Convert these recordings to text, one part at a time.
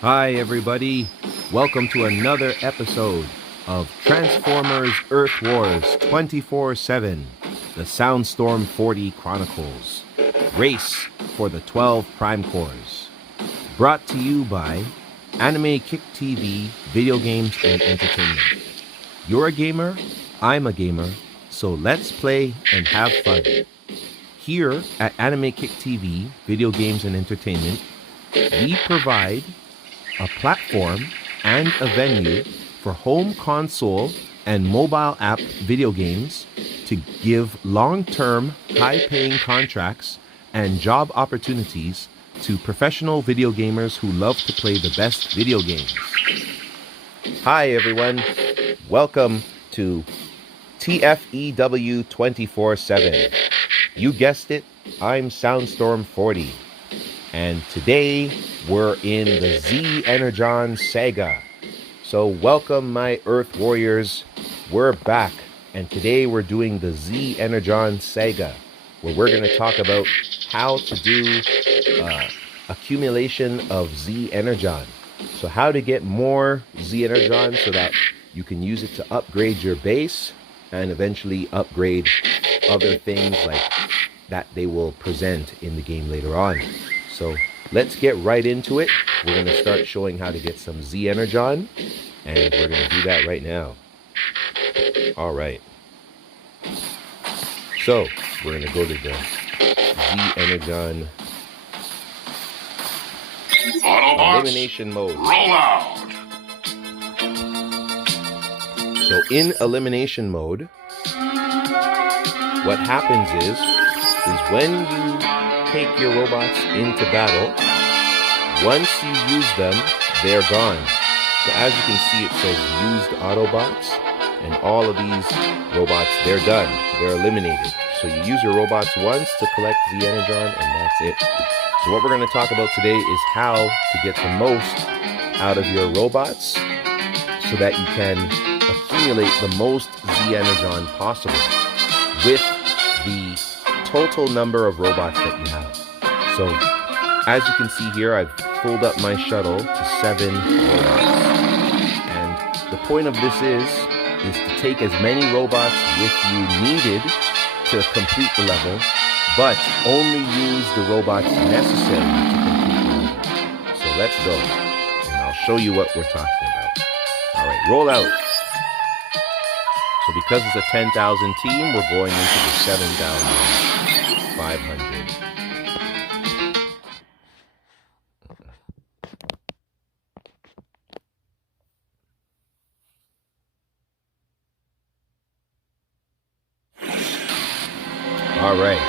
Hi, everybody. Welcome to another episode of Transformers Earth Wars 24/7, the Soundstorm 40 Chronicles, Race for the 12 Prime Cores. Brought to you by AnimeKickTv, Video Games and Entertainment. You're a gamer, I'm a gamer, so let's play and have fun. Here at AnimeKickTv, Video Games and Entertainment, we provide a platform and a venue for home console and mobile app video games to give long-term, high-paying contracts and job opportunities to professional video gamers who love to play the best video games. Hi, everyone. Welcome to TFEW 24/7. You guessed it, I'm Soundstorm 40. And today we're in the Z-Energon saga. So welcome, my Earth Warriors. We're back, and today we're doing the Z-Energon saga, where we're going to talk about how to do accumulation of Z-Energon. So how to get more Z-Energon so that you can use it to upgrade your base and eventually upgrade other things like that they will present in the game later on. So let's get right into it. We're going to start showing how to get some Z-Energon, and we're going to do that right now. All right. So we're going to go to the Z-Energon elimination mode. Roll out. So in elimination mode, what happens is when you take your robots into battle, once you use them, they're gone. So as you can see, it says used Autobots, and all of these robots, they're done. They're eliminated. So you use your robots once to collect Z-Energon, and that's it. So what we're going to talk about today is how to get the most out of your robots so that you can accumulate the most Z-Energon possible with the total number of robots that you have. So as you can see here, I've pulled up my shuttle to 7 robots. And the point of this is to take as many robots with you needed to complete the level, but only use the robots necessary to complete the level. So let's go, and I'll show you what we're talking about. All right, roll out. So because it's a 10,000 team, we're going into the 7,500. All right.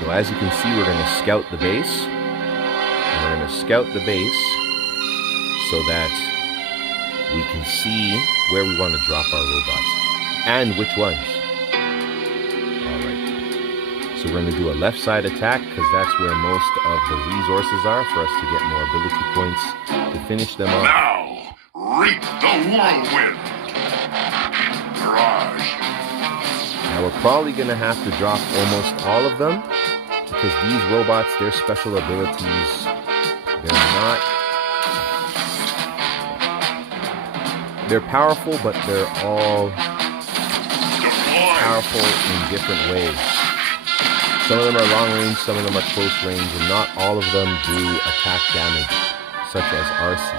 So as you can see, we're going to scout the base. And we're going to scout the base so that we can see where we want to drop our robots and which ones. All right. So we're going to do a left side attack because that's where most of the resources are for us to get more ability points to finish them off. Now, reap the whirlwind. Mirage. Now we're probably going to have to drop almost all of them because these robots, their special abilities, they're powerful, but they're all powerful in different ways. Some of them are long range, some of them are close range, and not all of them do attack damage, such as RC.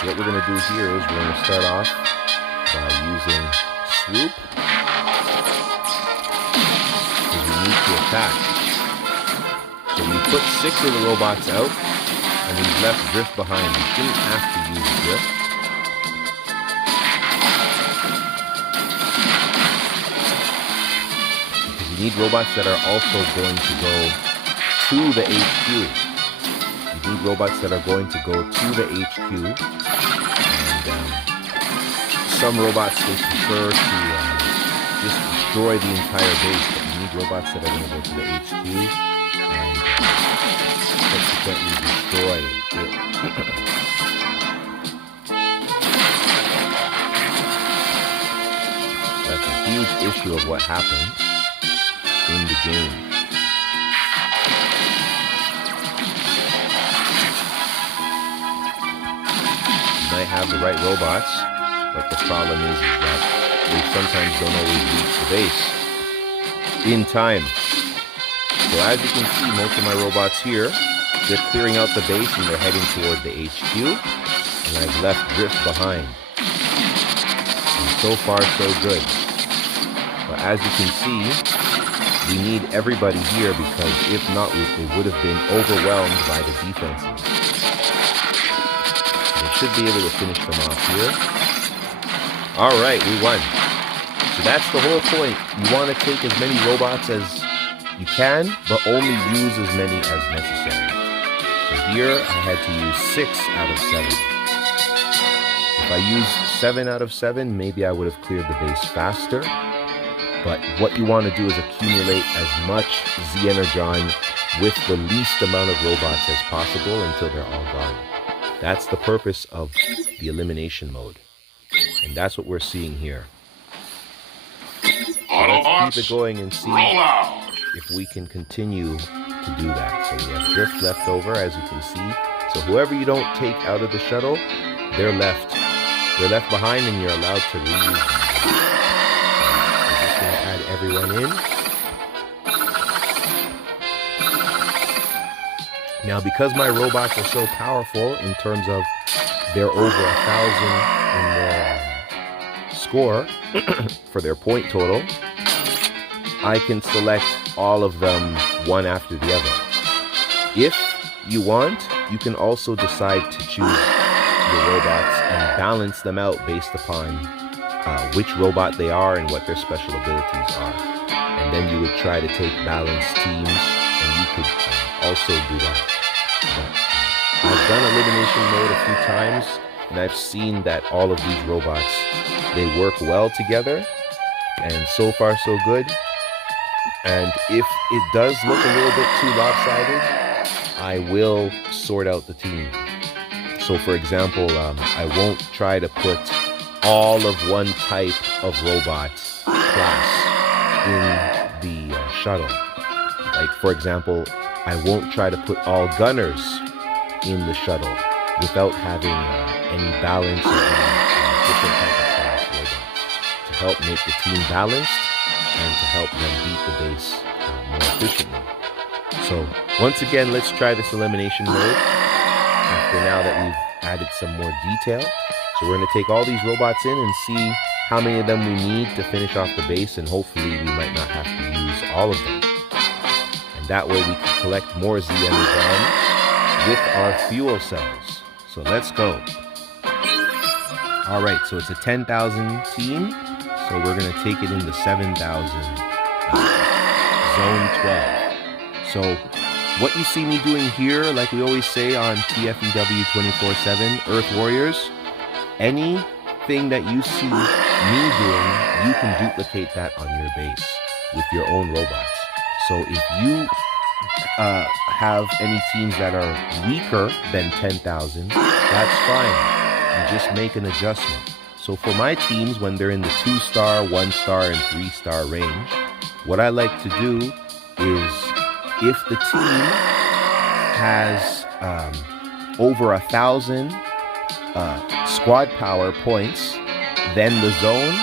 So what we're going to do here is we're going to start off by using swoop, because we need to attack. So we put 6 of the robots out, and we've left drift behind. We shouldn't have to use drift. You need robots that are also going to go to the HQ. You need robots that are going to go to the HQ. And some robots, they prefer to just destroy the entire base. But you need robots that are going to go to the HQ and subsequently destroy it. That's a huge issue of what happens in the game. might have the right robots, but the problem is that they sometimes don't always reach the base in time. So as you can see, most of my robots here, they're clearing out the base and they're heading toward the HQ, and I've left Drift behind. And so far, so good. But as you can see, we need everybody here because if not, they would have been overwhelmed by the defenses. They should be able to finish them off here. All right, we won. So that's the whole point. You want to take as many robots as you can, but only use as many as necessary. So here I had to use 6 out of 7. If I used 7 out of 7, maybe I would have cleared the base faster. But what you want to do is accumulate as much Z-Energon with the least amount of robots as possible until they're all gone. That's the purpose of the elimination mode. And that's what we're seeing here. So let's keep it going and see if we can continue to do that. So we have Drift left over, as you can see. So whoever you don't take out of the shuttle, they're left. They're left behind and you're allowed to reuse them. We're just going to add everyone in. Now, because my robots are so powerful in terms of they're over 1,000 in their score for their point total, I can select all of them one after the other. If you want, you can also decide to choose your robots and balance them out based upon which robot they are and what their special abilities are. And then you would try to take balanced teams, and you could also do that. But I've done elimination mode a few times, and I've seen that all of these robots, they work well together, and so far so good. And if it does look a little bit too lopsided, I will sort out the team. So for example, I won't try to put all of one type of robot class in the shuttle. Like for example, I won't try to put all gunners in the shuttle without having any balance or any different type of class robots to help make the team balanced and to help them beat the base more efficiently. So once again, let's try this elimination mode after now that we've added some more detail. So we're going to take all these robots in and see how many of them we need to finish off the base, and hopefully we might not have to use all of them. And that way we can collect more Z-Energon with our fuel cells. So let's go. All right, so it's a 10,000 team. So we're going to take it into 7,000, zone 12. So what you see me doing here, like we always say on TFEW 24/7, Earth Warriors, anything that you see me doing, you can duplicate that on your base with your own robots. So if you have any teams that are weaker than 10,000, that's fine. You just make an adjustment. So for my teams, when they're in the 2-star, 1-star, and 3-star range, what I like to do is if the team has over 1,000 squad power points, then the zone,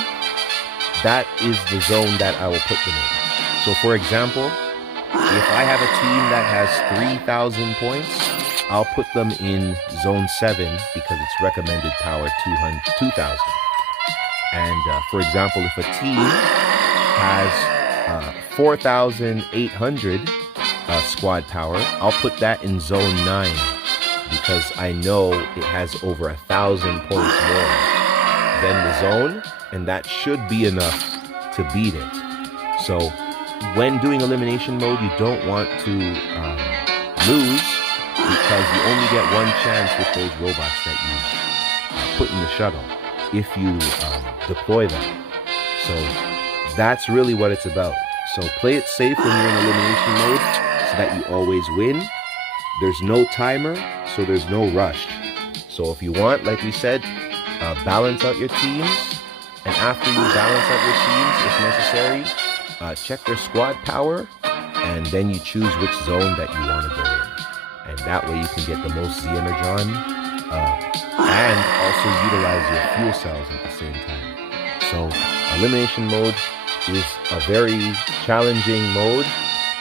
that is the zone that I will put them in. So for example, if I have a team that has 3,000 points, I'll put them in zone 7 because it's recommended power 2,000. And for example, if a team has 4,800 squad power, I'll put that in zone 9 because I know it has over 1,000 points more than the zone, and that should be enough to beat it. So when doing elimination mode, you don't want to lose because you only get one chance with those robots that you put in the shuttle if you deploy them. So that's really what it's about. So play it safe when you're in elimination mode so that you always win. There's no timer, so there's no rush. So if you want, like we said, balance out your teams, and after you balance out your teams, if necessary, check their squad power, and then you choose which zone that you want to go in. And that way you can get the most Z-Energon and also utilize your fuel cells at the same time. So elimination mode is a very challenging mode,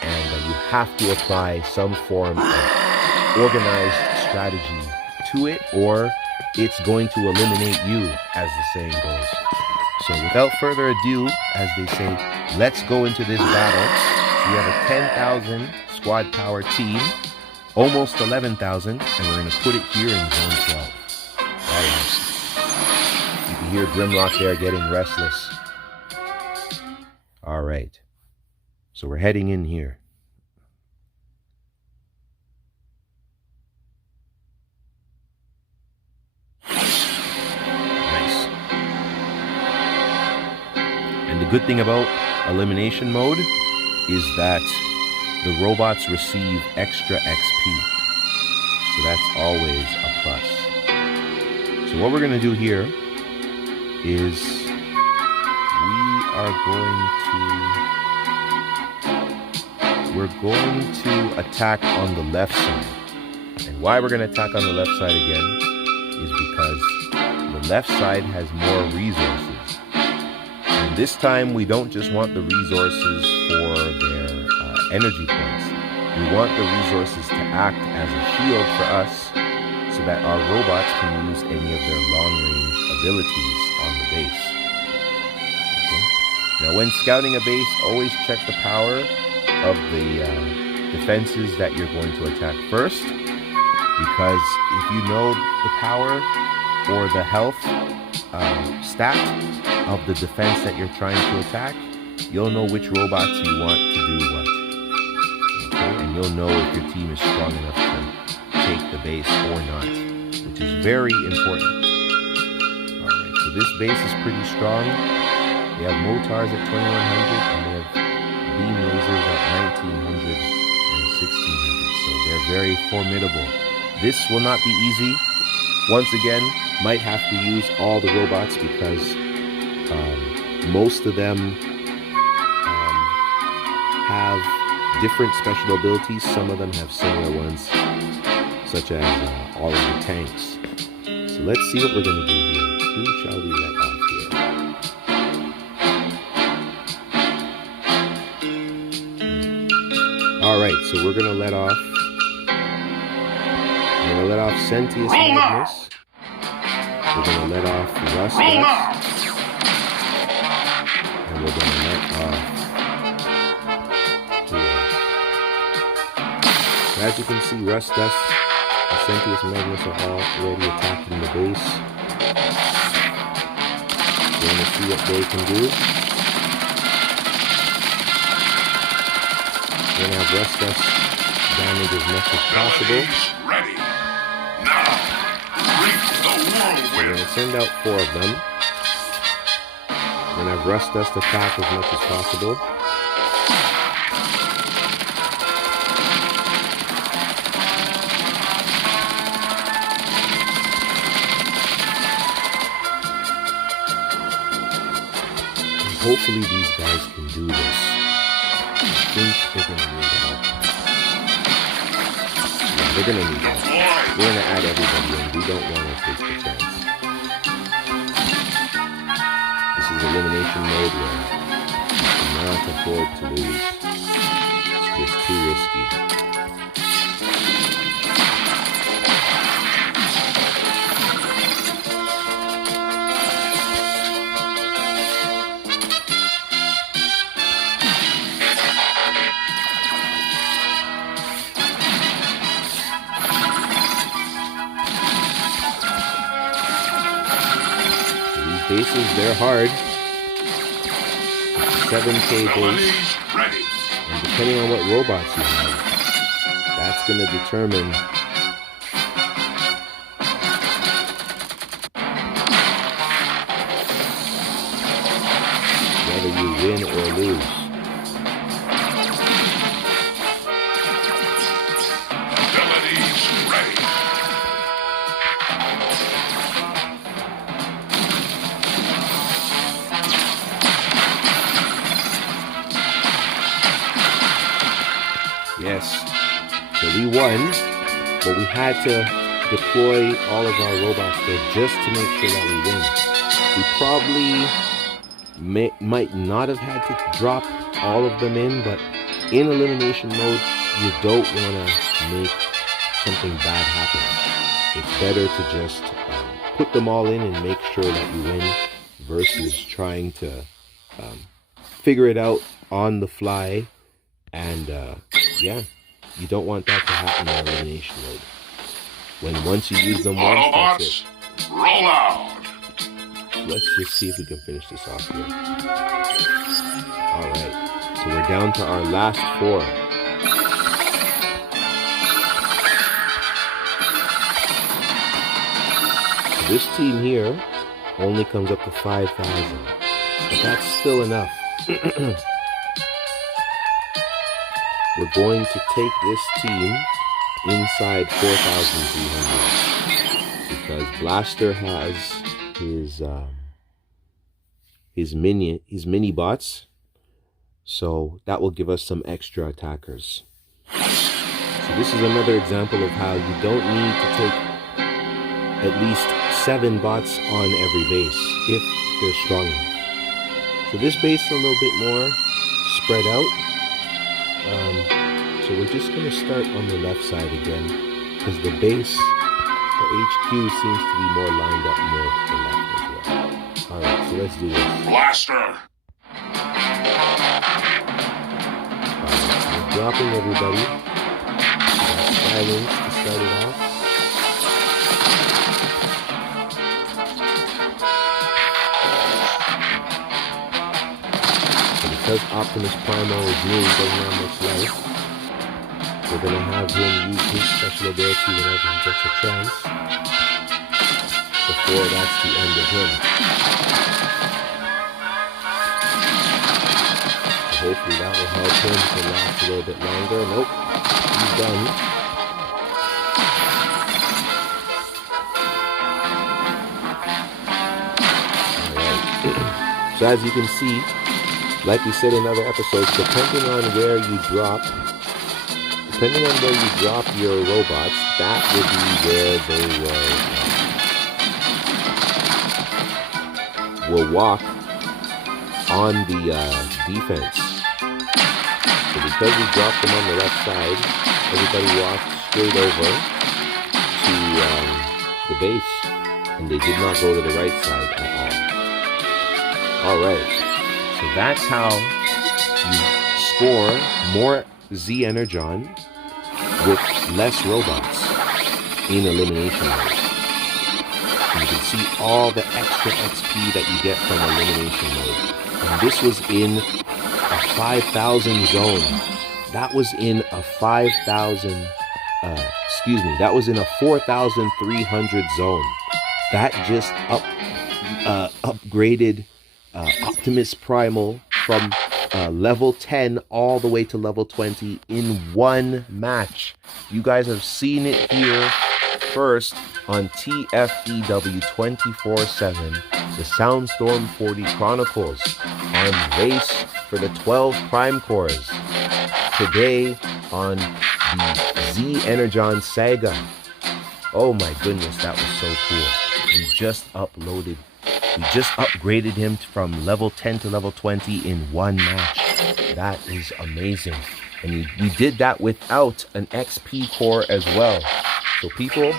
and you have to apply some form of organized strategy to it, or it's going to eliminate you, as the saying goes. So without further ado, as they say, let's go into this battle. We have a 10,000 squad power team, almost 11,000, and we're going to put it here in zone 12. All right. You can hear Grimlock there getting restless. All right. So we're heading in here. Nice. And the good thing about elimination mode is that the robots receive extra XP. So that's always a plus. So what we're going to do here is we're going to attack on the left side. And why we're going to attack on the left side again is because the left side has more resources. And this time we don't just want the resources for their energy points. We want the resources to act as a shield for us so that our robots can use any of their long-range abilities on the base. Okay. Now when scouting a base, always check the power of the defenses that you're going to attack first, because if you know the power or the health stat of the defense that you're trying to attack, you'll know which robots you want to do what. Okay, and you'll know if your team is strong enough to take the base or not, which is very important. Alright, so this base is pretty strong. They have motors at 2100 and they have beam lasers at 1900 and 1600, so they're very formidable. This will not be easy. Once again, might have to use all the robots because most of them have different special abilities. Some of them have similar ones, such as all of the tanks. So let's see what we're going to do here. Who shall we let off here? Alright, so we're going to let off Sentius Magnus. We're going to let off Rust Dust. And we're going to let off... As you can see, Rust Dust and Sentius Magnus are already attacking the base. We're going to see what they can do. We're going to have Rust Dust damage as much as possible. Ready. Now, reap the We're going to send out 4 of them. We're going to have Rust Dust attack as much as possible. Hopefully these guys can do this. I think they're going to need help. Yeah, they're going to need help. We're going to add everybody in. We don't want to take the chance. This is elimination mode where you cannot afford to lose. It's just too risky. Bases, they're hard. 7K base. And depending on what robots you have, that's going to determine whether you win or lose. Yes, so we won, but we had to deploy all of our robots there just to make sure that we win. We probably might not have had to drop all of them in, but in elimination mode, you don't want to make something bad happen. It's better to just put them all in and make sure that you win versus trying to figure it out on the fly. And yeah, you don't want that to happen in elimination mode. Once you use them once, that's it. Roll out. Let's just see if we can finish this off here. Alright, so we're down to our last 4. So this team here only comes up to 5,000, but that's still enough. We're going to take this team inside 4,300 because Blaster has his mini bots, so that will give us some extra attackers. So this is another example of how you don't need to take at least 7 bots on every base if they're strong enough. So this base is a little bit more spread out. So we're just going to start on the left side again because the base, the HQ, seems to be more lined up more to the left as well. Alright, so let's do this. Blaster. Alright, so we're dropping everybody. We got silence to start it off. So because Optimus Primal is new, he doesn't have much life. We're going to have him use his special ability whenever he gets a chance. Before that's the end of him. So hopefully that will help him to last a little bit longer. Nope, he's done. Alright. So as you can see, like we said in other episodes, depending on where you drop your robots, that will be where they will walk on the defense. So because we dropped them on the left side, everybody walked straight over to the base, and they did not go to the right side at all. Alright, so that's how you score more Z-Energon with less robots in elimination mode. And you can see all the extra XP that you get from elimination mode. And this was in a 5,000 zone. That was in a 5,000, that was in a 4,300 zone. That just upgraded Optimus Primal from level 10 all the way to level 20 in one match. You guys have seen it here first on TFEW 24/7, the Soundstorm 40 Chronicles, on Race for the 12 Prime Cores. Today on the Z-Energon Saga. Oh my goodness, that was so cool. We just upgraded him from level 10 to level 20 in one match. That is amazing. And we did that without an XP core as well. So people,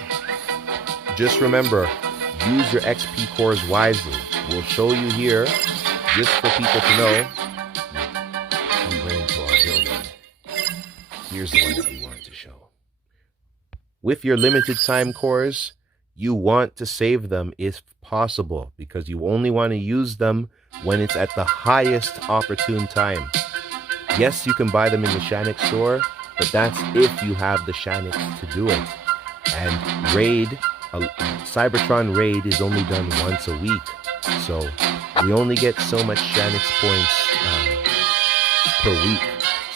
just remember, use your XP cores wisely. We'll show you here, just for people to know. We went into our building. Here's the one that we wanted to show. With your limited time cores, you want to save them if possible, because you only want to use them when it's at the highest opportune time. Yes, you can buy them in the Shanix store, but that's if you have the Shanix to do it. And Cybertron Raid is only done once a week, so we only get so much Shanix points per week.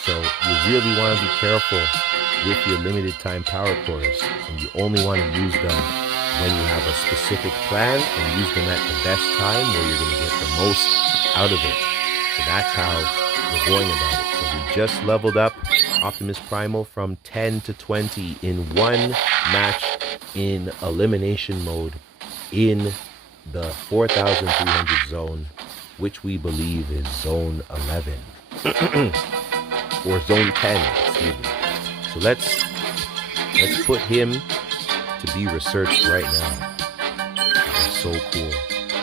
So you really want to be careful with your limited time power cores, and you only want to use them when you have a specific plan and use them at the best time where you're going to get the most out of it. So that's how we're going about it. So we just leveled up Optimus Primal from 10 to 20 in one match in elimination mode in the 4,300 zone, which we believe is zone 11 or zone 10, excuse me. So let's put him to be researched right now. That's so cool.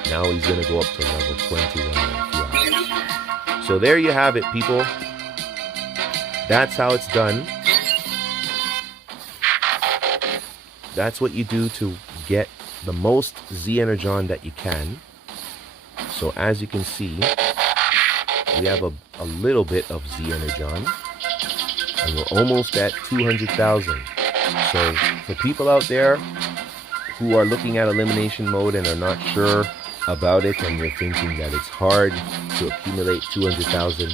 Now he's gonna go up to level 21 in a few hours. So there you have it, people. That's how it's done. That's what you do to get the most Z-Energon that you can. So as you can see, we have a little bit of Z-Energon, and we're almost at 200,000. So for people out there who are looking at elimination mode and are not sure about it, and you're thinking that it's hard to accumulate 200,000,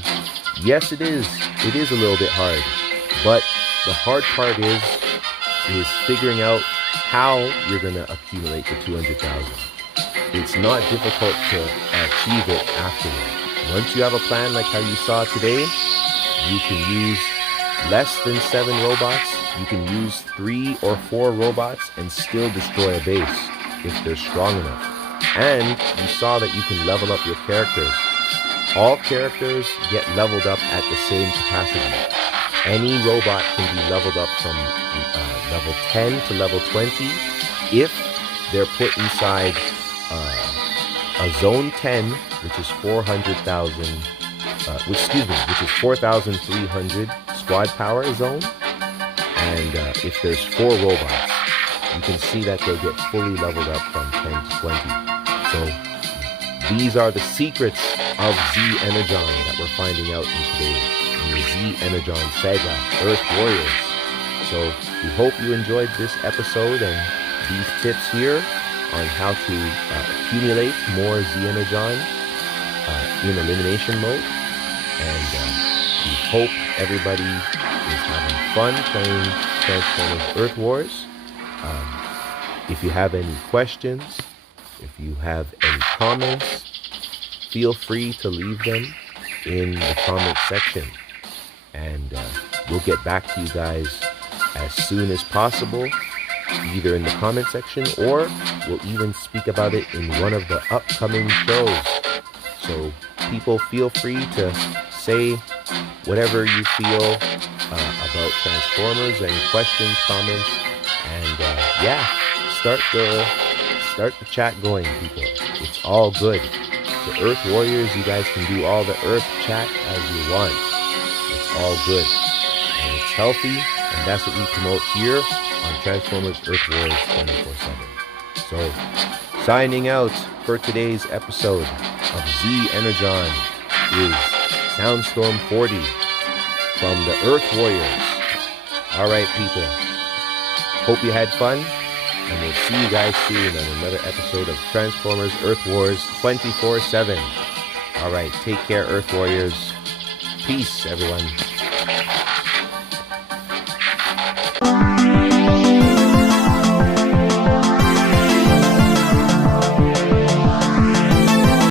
yes, it is. It is a little bit hard, but the hard part is figuring out how you're going to accumulate the 200,000. It's not difficult to achieve it afterward. Once you have a plan like how you saw today, you can use less than 7 robots. You can use 3 or 4 robots and still destroy a base if they're strong enough. And you saw that you can level up your characters. All characters get leveled up at the same capacity. Any robot can be leveled up from level 10 to level 20 if they're put inside a zone 10, which is 400,000, which is 4,300 squad power zone. And if there's 4 robots, you can see that they get fully leveled up from 10 to 20. So these are the secrets of Z-Energon that we're finding out in the Z-Energon Saga, Earth Warriors. So we hope you enjoyed this episode and these tips here on how to accumulate more Z-Energon in elimination mode. And we hope everybody is having fun playing Transformers Earth Wars. If you have any questions, if you have any comments, feel free to leave them in the comment section. And we'll get back to you guys as soon as possible, either in the comment section or we'll even speak about it in one of the upcoming shows. So people feel free to say whatever you feel about Transformers, any questions, comments, and yeah, start the chat going, people. It's all good. The Earth Warriors, you guys can do all the Earth chat as you want. It's all good. And it's healthy, and that's what we promote here on Transformers Earth Wars 24/7. So, signing out for today's episode of Z-Energon is Soundstorm 40 from the Earth Warriors. Alright, people. Hope you had fun, and we'll see you guys soon on another episode of Transformers Earth Wars 24/7. Alright, take care, Earth Warriors. Peace, everyone.